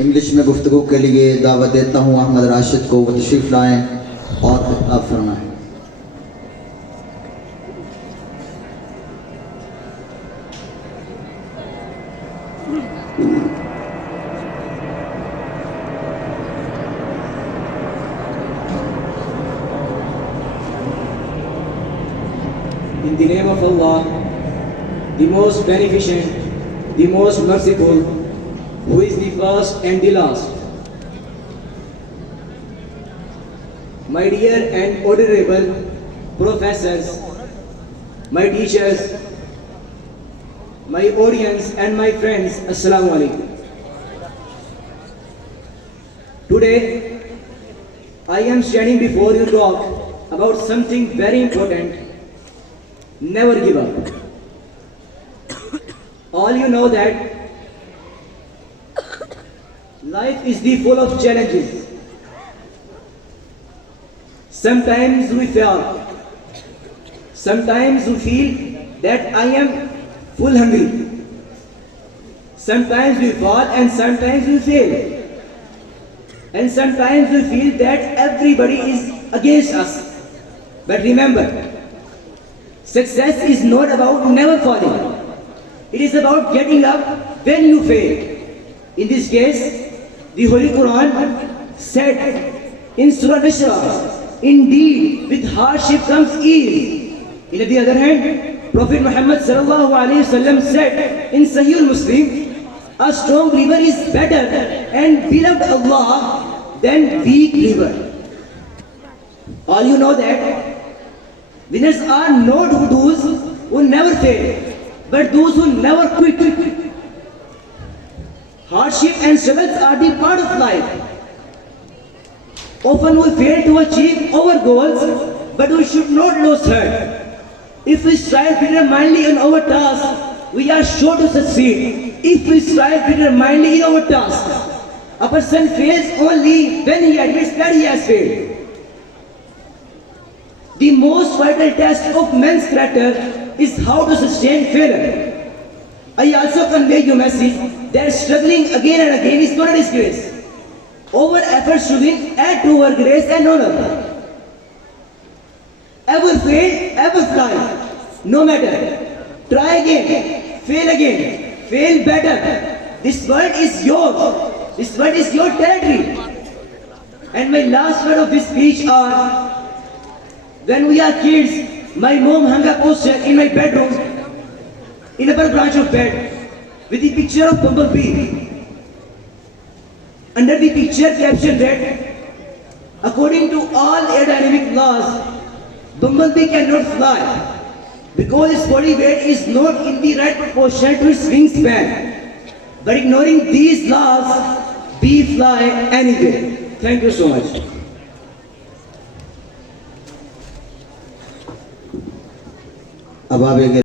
English में गुफ्तगू के लिए दावत देता हूँ अहमद राशिद को, वो तशरीफ़ लाएँ और खिताब फरमाएँ। In the name of Allah, the most beneficent, the most merciful, who is the first and the last. My dear and honorable professors, my teachers, my audience and my friends, Assalamu alaikum. Today, I am standing before you to talk about something very important. Never give up. All you know that life is the full of challenges. Sometimes we fail. Sometimes we feel that I am full hungry. Sometimes we fall and sometimes we fail. And sometimes we feel that everybody is against us. But remember, success is not about never falling. It is about getting up when you fail. In this case, the Holy Quran said in Surah Nashra, indeed with hardship comes ease. On the other hand, Prophet Muhammad sallallahu alaihi wasallam said in Sahih Muslim, a strong believer is better and beloved Allah than weak believer. All you know that winners are not those who never fail, but those who never quit. Hardship and struggles are the part of life. Often we fail to achieve our goals, but we should not lose heart. If we strive determinedly in our task, we are sure to succeed. If we strive determinedly in our task, a person fails only when he admits that he has failed. The most vital test of man's character is how to sustain failure. I also convey your message that struggling again and again is not a disgrace. Our efforts to win add to our grace and honor. Ever fail, ever fly. No matter. Try again, fail better. This world is yours. This world is your territory. And my last word of this speech are, when we are kids, my mom hung a poster in my bedroom, in upper branch of bed, with the picture of bumblebee. Under the picture caption read, according to all aerodynamic laws, bumblebee cannot fly because its body weight is not in the right proportion to its wingspan. But ignoring these laws, bee fly anyway. Thank you so much. अब आप